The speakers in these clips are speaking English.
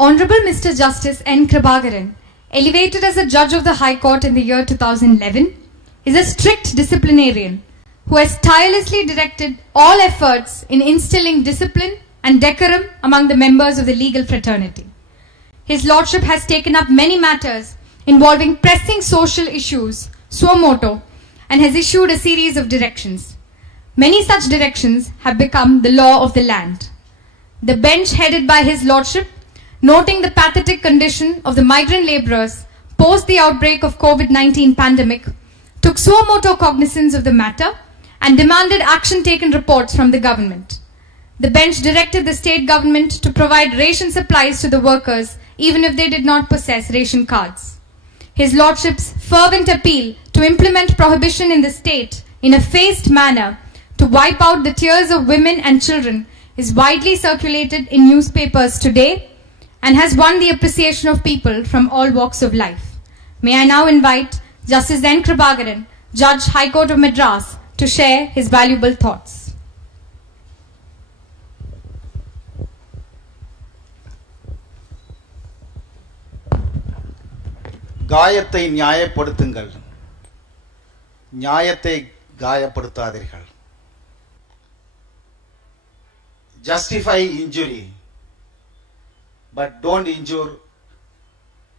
Honorable Mr. Justice N. Kribagaran, elevated as a judge of the High Court in the year 2011, is a strict disciplinarian who has tirelessly directed all efforts in instilling discipline and decorum among the members of the legal fraternity. His Lordship has taken up many matters involving pressing social issues suo motu and has issued a series of directions. Many such directions have become the law of the land. The bench headed by His Lordship, noting the pathetic condition of the migrant labourers post the outbreak of COVID-19 pandemic, took suo motu cognizance of the matter and demanded action taken reports from the government. The bench directed the state government to provide ration supplies to the workers even if they did not possess ration cards. His Lordship's fervent appeal to implement prohibition in the state in a phased manner to wipe out the tears of women and children is widely circulated in newspapers today and has won the appreciation of people from all walks of life. May I now invite Justice N. Kribagaran, Judge, High Court of Madras, to share his valuable thoughts. காயத்தை நியாயப்படுத்துங்கள், நியாயத்தை காயப்படுத்தாதீர்கள். Justify injury, but don't injure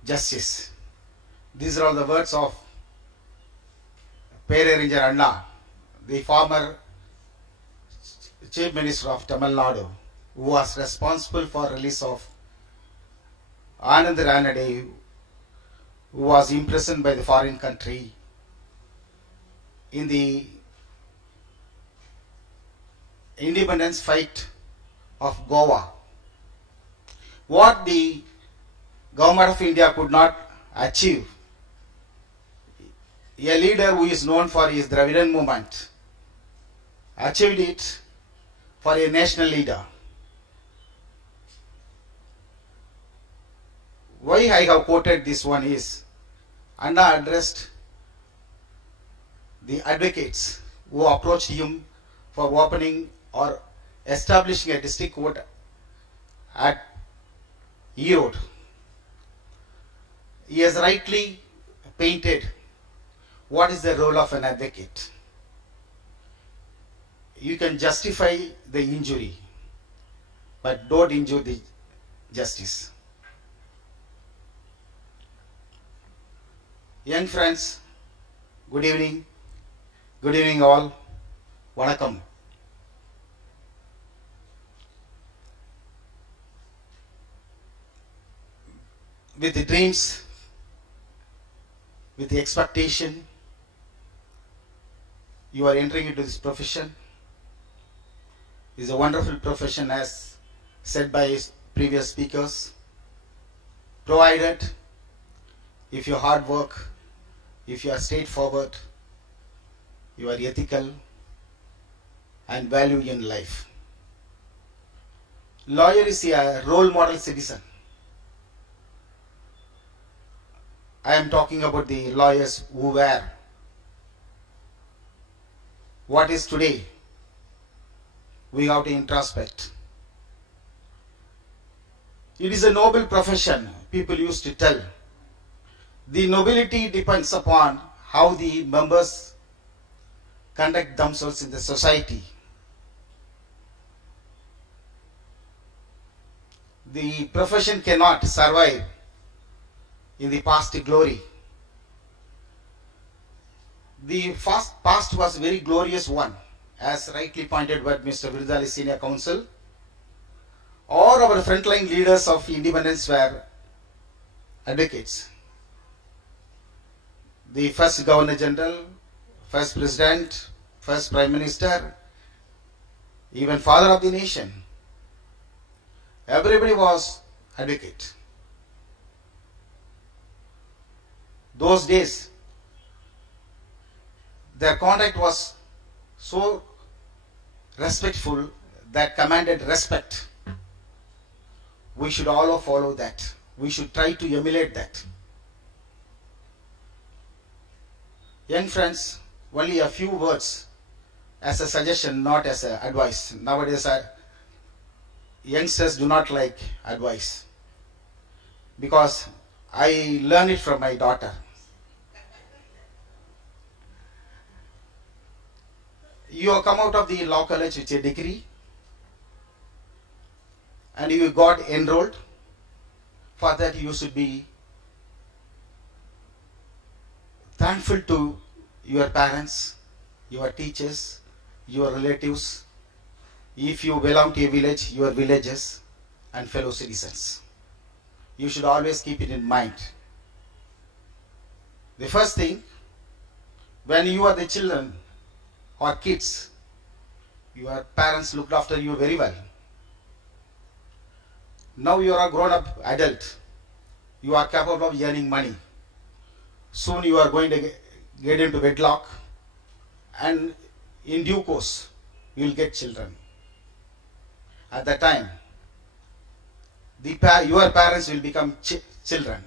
justice. These are all the words of Peraringer Anna, the former Chief Minister of Tamil Nadu, who was responsible for release of Anand Ranade, who was imprisoned by the foreign country in the independence fight of Goa. What the government of India could not achieve, a leader who is known for his Dravidian movement achieved it for a national leader. Why I have quoted this one is, Anna addressed the advocates who approached him for opening or establishing a district court at Erode. He has rightly painted what is the role of an advocate. You can justify the injury, but don't injure the justice. Young friends, good evening. Good evening all. Vanakkam. With the dreams, with the expectation, you are entering into this profession. It is a wonderful profession, as said by previous speakers, provided if you hard work, if you are straightforward, you are ethical and value in life. Lawyer is a role model citizen. I am talking about the lawyers who were. What is today? We have to introspect. It is a noble profession, people used to tell. The nobility depends upon how the members conduct themselves in the society. The profession cannot survive in the past glory. The past was a very glorious one, as rightly pointed by Mr. Virdali Senior Counsel. All our frontline leaders of independence were advocates. The first Governor General, first President, first Prime Minister, even Father of the Nation. Everybody was advocate. Those days, their conduct was so respectful that commanded respect. We should all follow that. We should try to emulate that. Young friends, only a few words as a suggestion, not as an advice. Nowadays, youngsters do not like advice. because I learned it from my daughter. You have come out of the law college with a degree and you got enrolled. For that you should be thankful to your parents, your teachers, your relatives, if you belong to a village, your villages and fellow citizens. You should always keep it in mind. The first thing, when you are the children or kids, your parents looked after you very well. Now you are a grown-up adult. You are capable of earning money. Soon you are going to get into wedlock, and in due course you will get children. At that time, your parents will become children.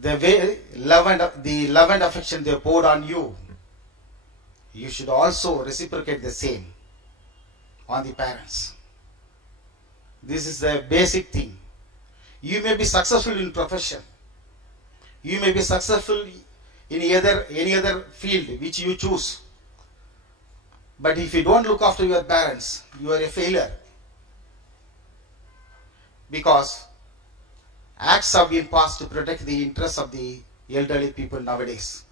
The love and affection they poured on you, you should also reciprocate the same on the parents. This is the basic thing. You may be successful in profession. You may be successful in any other field which you choose. But if you don't look after your parents, you are a failure. Because acts have been passed to protect the interests of the elderly people nowadays.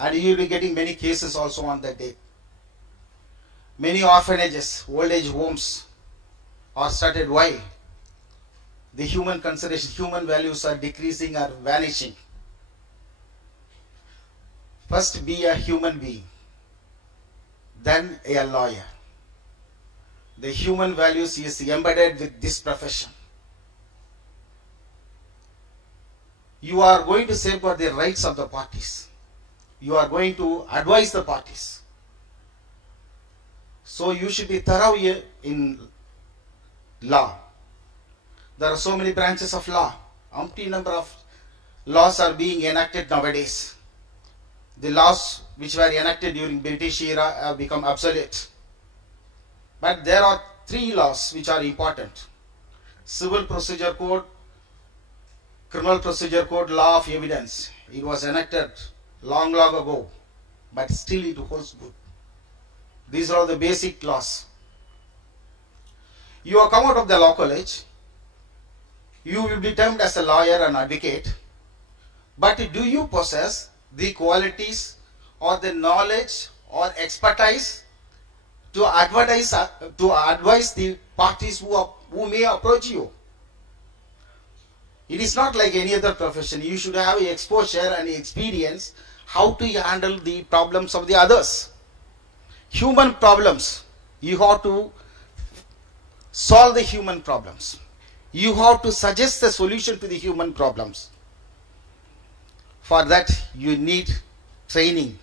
And you will be getting many cases also on that day. Many orphanages, old age homes are started. Why? The human consideration, human values are decreasing or vanishing. First be a human being, then a lawyer. The human values is embedded with this profession. You are going to safeguard the rights of the parties. You are going to advise the parties. So you should be thorough in law. There are so many branches of law. Umpty number of laws are being enacted nowadays. The laws which were enacted during British era have become obsolete. But there are 3 laws which are important. Civil Procedure Code, Criminal Procedure Code, Law of Evidence. It was enacted long ago, but still it holds good. These are all the basic laws. You have come out of the law college. You will be termed as a lawyer and advocate. But do you possess the qualities or the knowledge or expertise to advise the parties who may approach you? It is not like any other profession. You should have exposure and experience how to handle the problems of the others. Human problems, you have to solve the human problems. You have to suggest the solution to the human problems. For that you need training.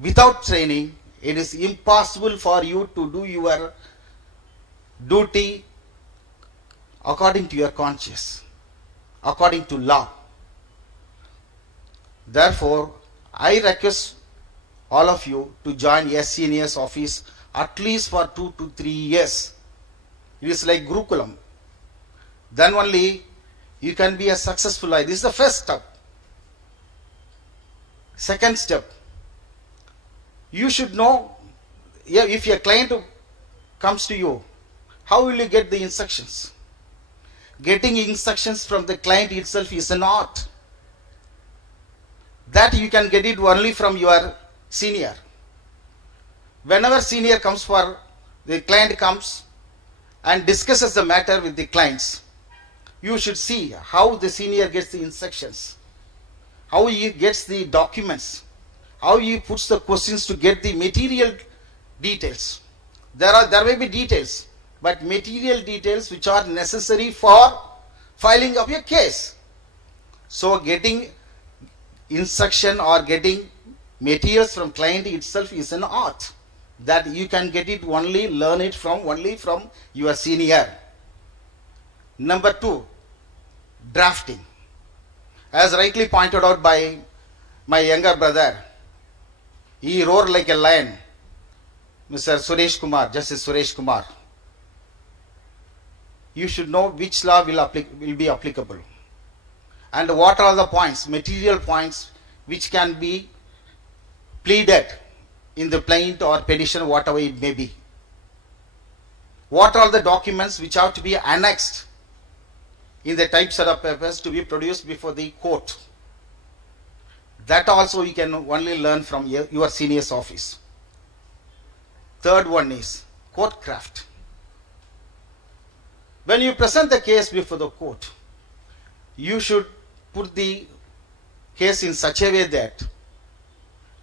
Without training, it is impossible for you to do your duty according to your conscience, according to law. Therefore, I request all of you to join SCNS office at least for 2 to 3 years. It is like Gurukulam. Then only you can be a successful lawyer. This is the first step. Second step, you should know if your client comes to you, how will you get the instructions? Getting instructions from the client itself is an art. That you can get it only from your senior. Whenever senior comes for, the client comes and discusses the matter with the clients, you should see how the senior gets the instructions, how he gets the documents, how he puts the questions to get the material details. There may be details, but material details which are necessary for filing of your case. So getting instruction or getting materials from client itself is an art that you can get it only, learn it only from your senior. Number 2, drafting. As rightly pointed out by my younger brother, he roared like a lion, Mr. Suresh Kumar, Justice Suresh Kumar. you should know which law will be applicable. And what are the points, material points, which can be pleaded in the plaint or petition, whatever it may be. What are the documents which have to be annexed in the typeset of papers to be produced before the court. That also you can only learn from your senior's office. Third one is court craft. When you present the case before the court, you should put the case in such a way that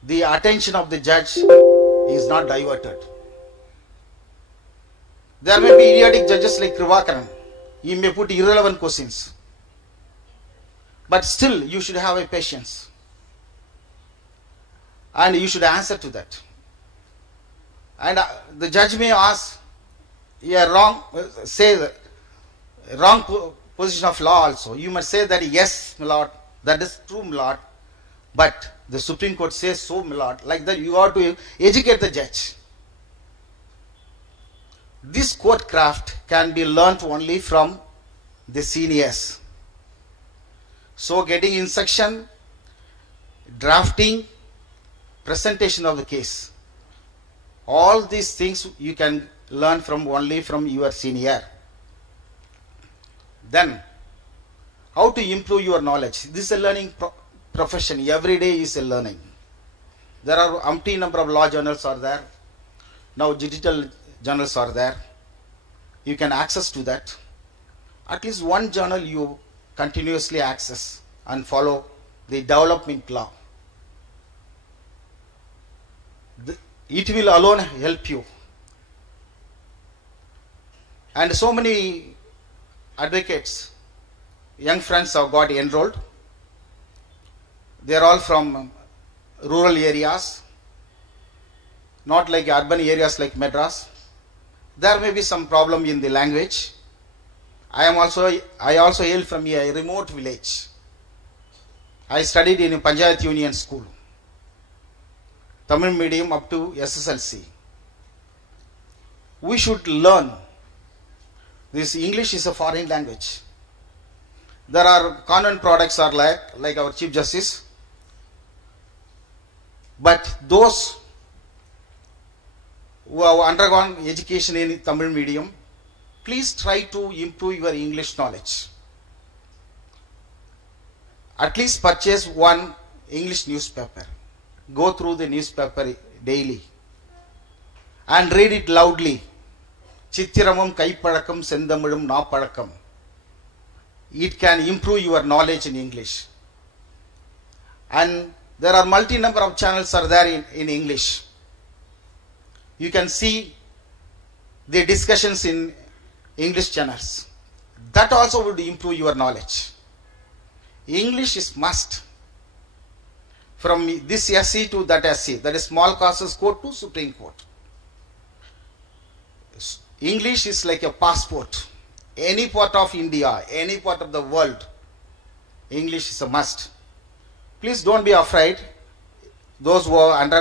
the attention of the judge is not diverted. There may be idiotic judges like Krivakaran. He may put irrelevant questions. But still, you should have a patience. And you should answer to that. And the judge may ask say the wrong position of law also. You must say that yes, my lord, that is true, my lord. But the Supreme Court says so, my lord. Like that, you have to educate the judge. This court craft can be learnt only from the seniors. So getting instruction, drafting, presentation of the case. All these things you can learn only from your senior. Then, how to improve your knowledge? This is a learning profession. Every day is a learning. There are umpteen number of law journals are there. Now digital journals are there. You can access to that. At least one journal you continuously access and follow the development law. It will alone help you. And so many advocates, young friends have got enrolled. They are all from rural areas, not like urban areas like Madras. There may be some problem in the language. I also hail from a remote village. I studied in a Panchayat Union School, Tamil medium up to SSLC. We should learn. This English is a foreign language. There are convent products are like our Chief Justice. But those who have undergone education in Tamil medium, please try to improve your English knowledge. At least purchase one English newspaper. Go through the newspaper daily and read it loudly. Chittiramam kaipalakam sendamilum naapalakam. It can improve your knowledge in English. And there are multi-number of channels are there in English. You can see the discussions in English channels. That also would improve your knowledge. English is must. From this SC to that SC, that is small causes court to Supreme Court. English is like a passport. Any part of India, any part of the world, English is a must. Please don't be afraid. Those who have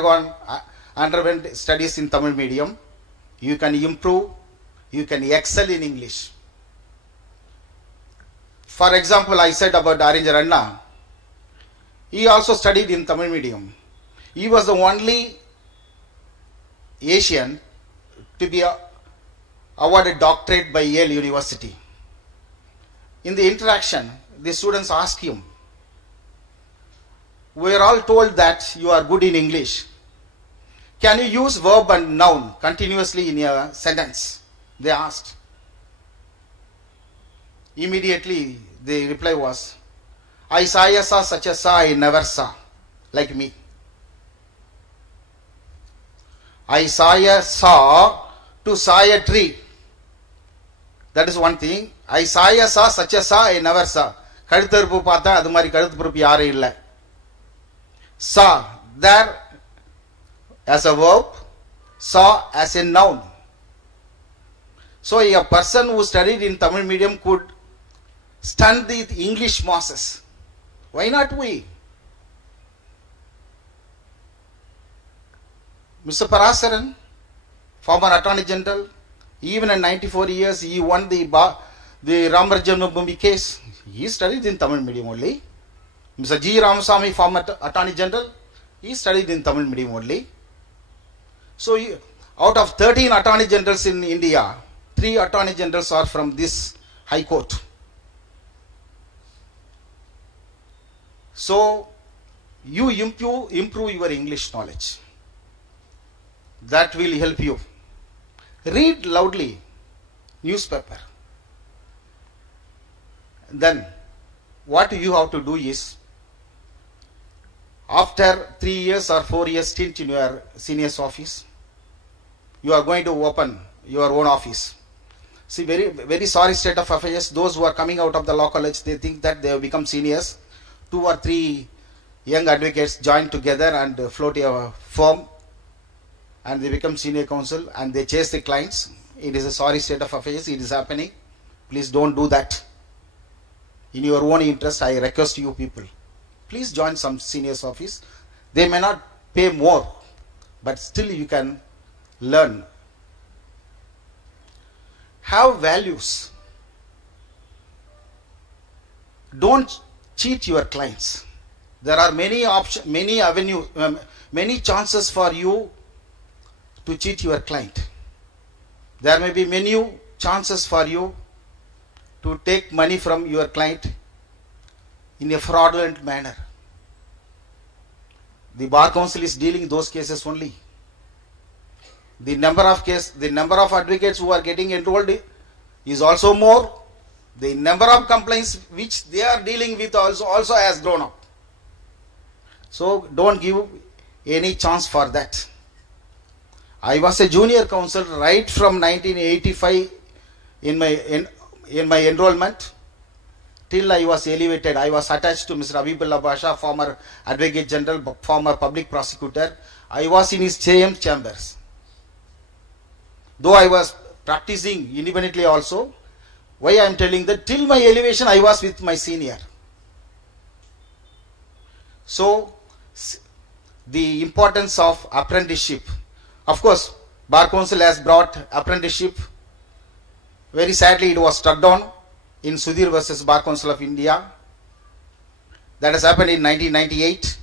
underwent studies in Tamil medium, you can improve, you can excel in English. For example, I said about Aringer Anna. He also studied in Tamil medium. He was the only Asian to be awarded doctorate by Yale University. In the interaction, the students asked him, we are all told that you are good in English. Can you use verb and noun continuously in a sentence? They asked. Immediately the reply was, I saw such a saw I never saw, like me. I saw to saw a tree. That is one thing. I saw such a saw I never saw. Kadutharupu paatha adu mari kadutharupu yaare illa. Saw there as a verb, saw as a noun. So a person who studied in Tamil medium could stun the English masses. Why not we? Mr. Parasaran, former Attorney General, even in 94 years, he won the the Ramar Janmabhoomi case, he studied in Tamil medium only. Mr. G. Ramasamy, former Attorney General, he studied in Tamil medium only. So, out of 13 Attorney Generals in India, 3 Attorney Generals are from this High Court. So, you improve your English knowledge. That will help you. Read loudly newspaper. Then, what you have to do is, after 3 years or 4 years stint in your senior's office, you are going to open your own office. See, very sorry state of affairs. Those who are coming out of the law college, they think that they have become seniors. 2 or 3 young advocates join together and float a firm, and they become senior counsel and they chase the clients. It is a sorry state of affairs. It is happening. Please don't do that. In your own interest, I request you people, please join some senior's office. They may not pay more, but still you can learn. Have values. Don't cheat your clients. There are many options, many avenues, many chances for you to cheat your client. There may be many chances for you to take money from your client in a fraudulent manner. The Bar Council is dealing those cases only. The number of advocates who are getting enrolled is also more. The number of complaints which they are dealing with also has grown up. So don't give any chance for that. I was a junior counsel right from 1985 in my enrollment till I was elevated. I was attached to Mr. Habibullah Basha, former Advocate General, former public prosecutor. I was in his same chambers. Though I was practicing independently also, why I am telling that till my elevation I was with my senior. So, the importance of apprenticeship. Of course, Bar Council has brought apprenticeship. Very sadly, it was struck down in Sudhir versus Bar Council of India. That has happened in 1998.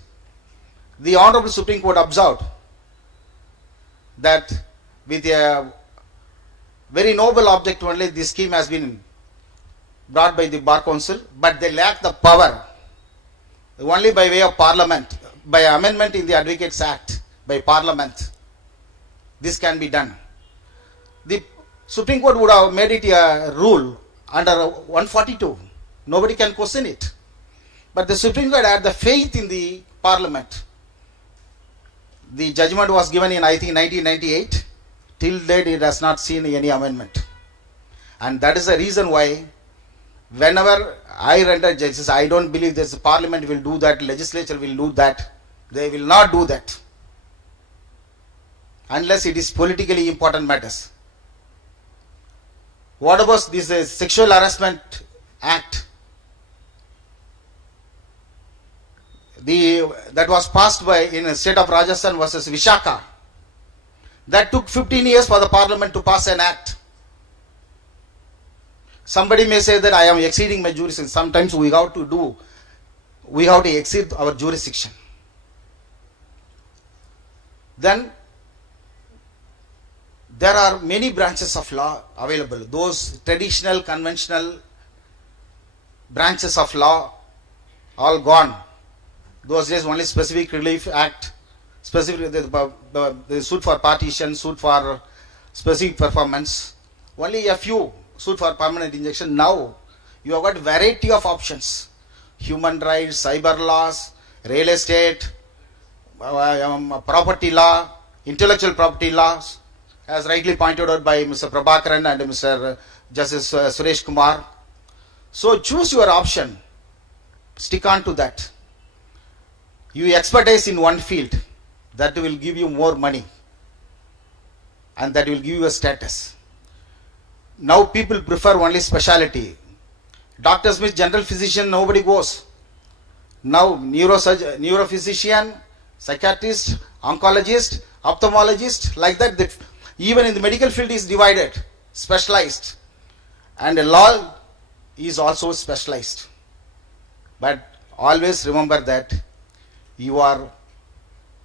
The Honorable Supreme Court observed that with a very noble object only, this scheme has been brought by the Bar Council, but they lack the power. Only by way of Parliament, by amendment in the Advocates Act, by Parliament, this can be done. The Supreme Court would have made it a rule under 142. Nobody can question it. But the Supreme Court had the faith in the Parliament. The judgment was given in, I think, 1998. Till date, it has not seen any amendment. And that is the reason why, whenever I render judges, I don't believe that the Parliament will do that, legislature will do that. They will not do that. Unless it is politically important matters. What about this Sexual Harassment Act? That was passed in the state of Rajasthan versus Vishaka. That took 15 years for the Parliament to pass an act. Somebody may say that I am exceeding my jurisdiction. Sometimes we have to exceed our jurisdiction. Then there are many branches of law available. Those traditional, conventional branches of law all gone. Those days only Specific Relief Act, specific the suit for partition, suit for specific performance. Only a few suit for permanent injunction. Now you have got variety of options. Human rights, cyber laws, real estate, property law, intellectual property laws, as rightly pointed out by Mr. Prabhakaran and Mr. Justice Suresh Kumar. So choose your option. Stick on to that. You expertise in one field. That will give you more money. And that will give you a status. Now people prefer only specialty. Dr. Smith, general physician, nobody goes. Now neurophysician, psychiatrist, oncologist, ophthalmologist, like that. Even in the medical field is divided, specialized. And law is also specialized. But always remember that you are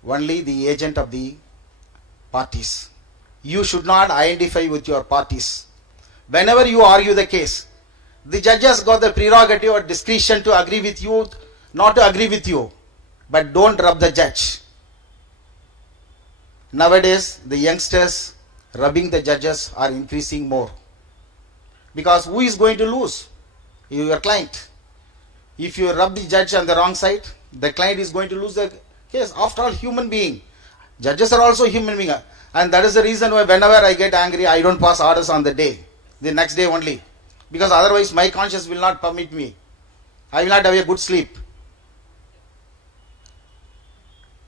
only the agent of the parties. You should not identify with your parties. Whenever you argue the case, the judges got the prerogative or discretion to agree with you, not to agree with you, but don't rub the judge. Nowadays, the youngsters rubbing the judges are increasing more. Because who is going to lose? Your client. If you rub the judge on the wrong side, the client is going to lose the case. After all, human being. Judges are also human being. And that is the reason why whenever I get angry, I don't pass orders on the day. The next day only. Because otherwise my conscience will not permit me. I will not have a good sleep.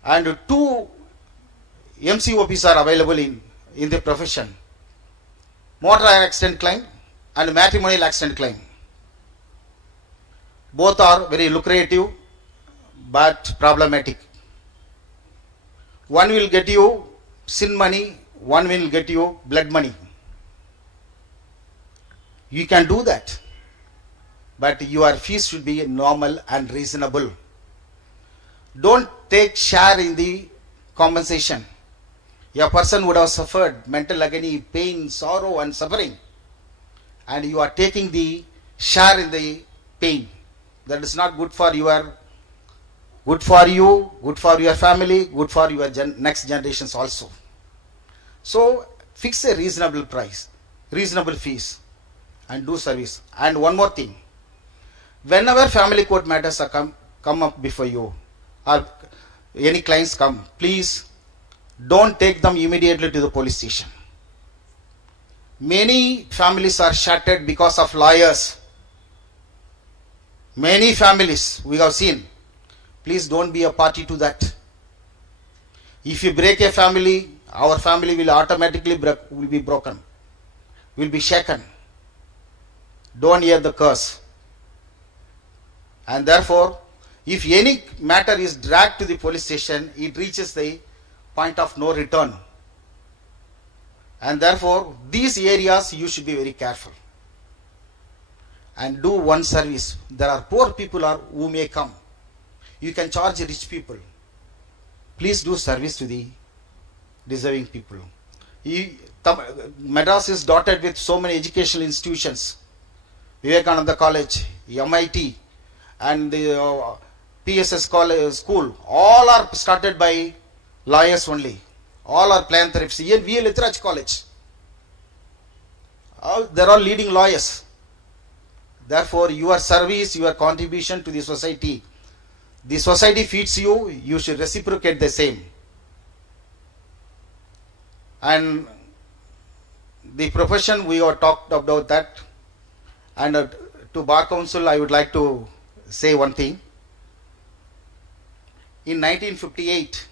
And 2 MCOPs are available in the profession. Motor accident claim and matrimonial accident claim. Both are very lucrative but problematic. One will get you sin money, one will get you blood money. You can do that, but your fees should be normal and reasonable. Don't take share in the compensation. A person would have suffered mental agony, pain, sorrow and suffering, and you are taking the share in the pain. That is not good for your, good for you, good for your family, good for your next generations also. So fix a reasonable price, reasonable fees, and do service. And one more thing, whenever family court matters are come up before you, or any clients come, please don't take them immediately to the police station. Many families are shattered because of lawyers. Many families we have seen. Please don't be a party to that. If you break a family, our family will automatically will be broken, will be shaken. Don't hear the curse. And therefore, if any matter is dragged to the police station, it reaches the point of no return. And therefore, these areas you should be very careful. And do one service. There are poor people who may come. You can charge rich people. Please do service to the deserving people. Madras is dotted with so many educational institutions. Vivekananda College, MIT, and the PSS college, school, all are started by lawyers only. All are philanthropists. Even VL Literature College, they are all leading lawyers. Therefore, your service, your contribution to the society, the society feeds you, you should reciprocate the same. And the profession, we have talked about that. And to Bar Council, I would like to say one thing. In 1958,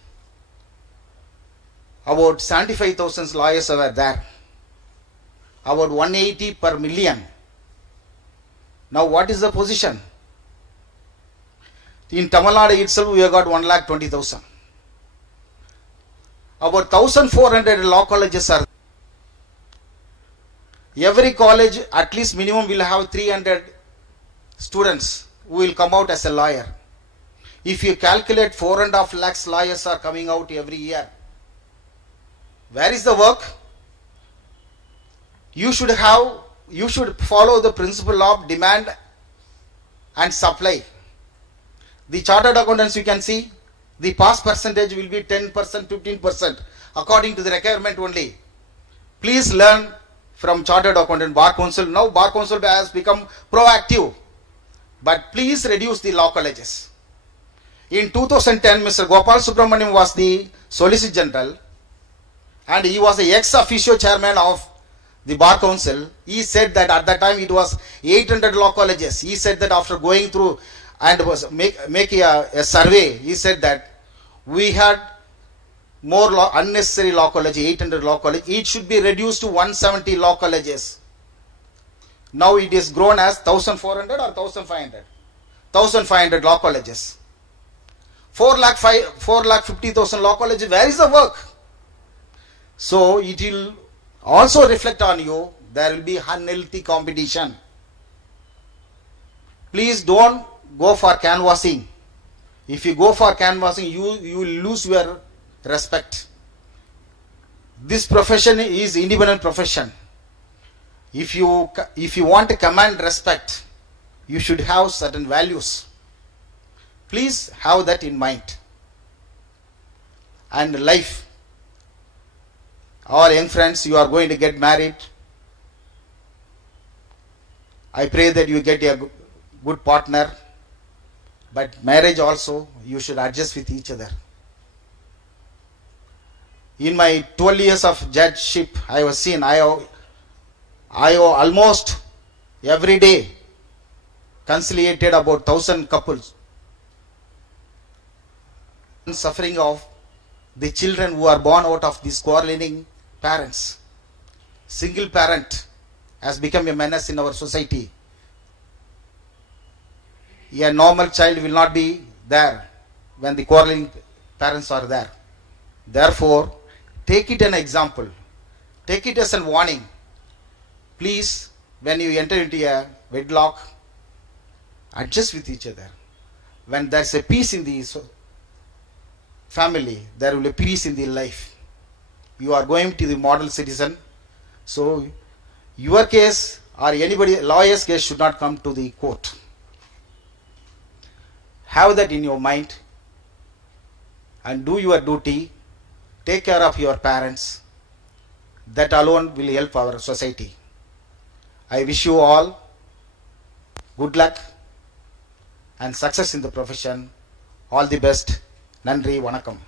about 75,000 lawyers were there. About 180 per million. Now what is the position? In Tamil Nadu itself, we have got 1,20,000. About 1,400 law colleges are. Every college at least minimum will have 300 students who will come out as a lawyer. If you calculate 4.5 lakhs lawyers are coming out every year, where is the work? You should follow the principle of demand and supply. The chartered accountants, you can see, the pass percentage will be 10%, 15% according to the requirement only. Please learn from chartered accountant. Bar Council, now Bar Council has become proactive, but please reduce the law colleges. In 2010, Mr. Gopal Subramaniam was the Solicitor General, and he was the ex officio chairman of the Bar Council. He said that at that time it was 800 law colleges. He said that after going through and was make a survey, he said that we had more unnecessary law colleges, 800 law colleges. It should be reduced to 170 law colleges. Now it is grown as 1,400 or 1,500? 1,500 law colleges. 4,50,000 law colleges. Where is the work? So it will also reflect on you. There will be unhealthy competition. Please don't go for canvassing. If you go for canvassing, you will lose your respect. This profession is independent profession. If you want to command respect, you should have certain values. Please have that in mind. And life. All young friends, you are going to get married. I pray that you get a good partner. But marriage also, you should adjust with each other. In my 12 years of judgeship, I have almost every day conciliated about 1,000 couples. Suffering of the children who are born out of these quarreling parents. Single parent has become a menace in our society. A normal child will not be there when the quarreling parents are there. Therefore, take it an example. Take it as a warning. Please, when you enter into a wedlock, adjust with each other. When there's a peace in the family, there will be peace in the life. You are going to the model citizen. So, your case or anybody, lawyer's case should not come to the court. Have that in your mind and do your duty. Take care of your parents. That alone will help our society. I wish you all good luck and success in the profession. All the best. Nandri, Vanakkam.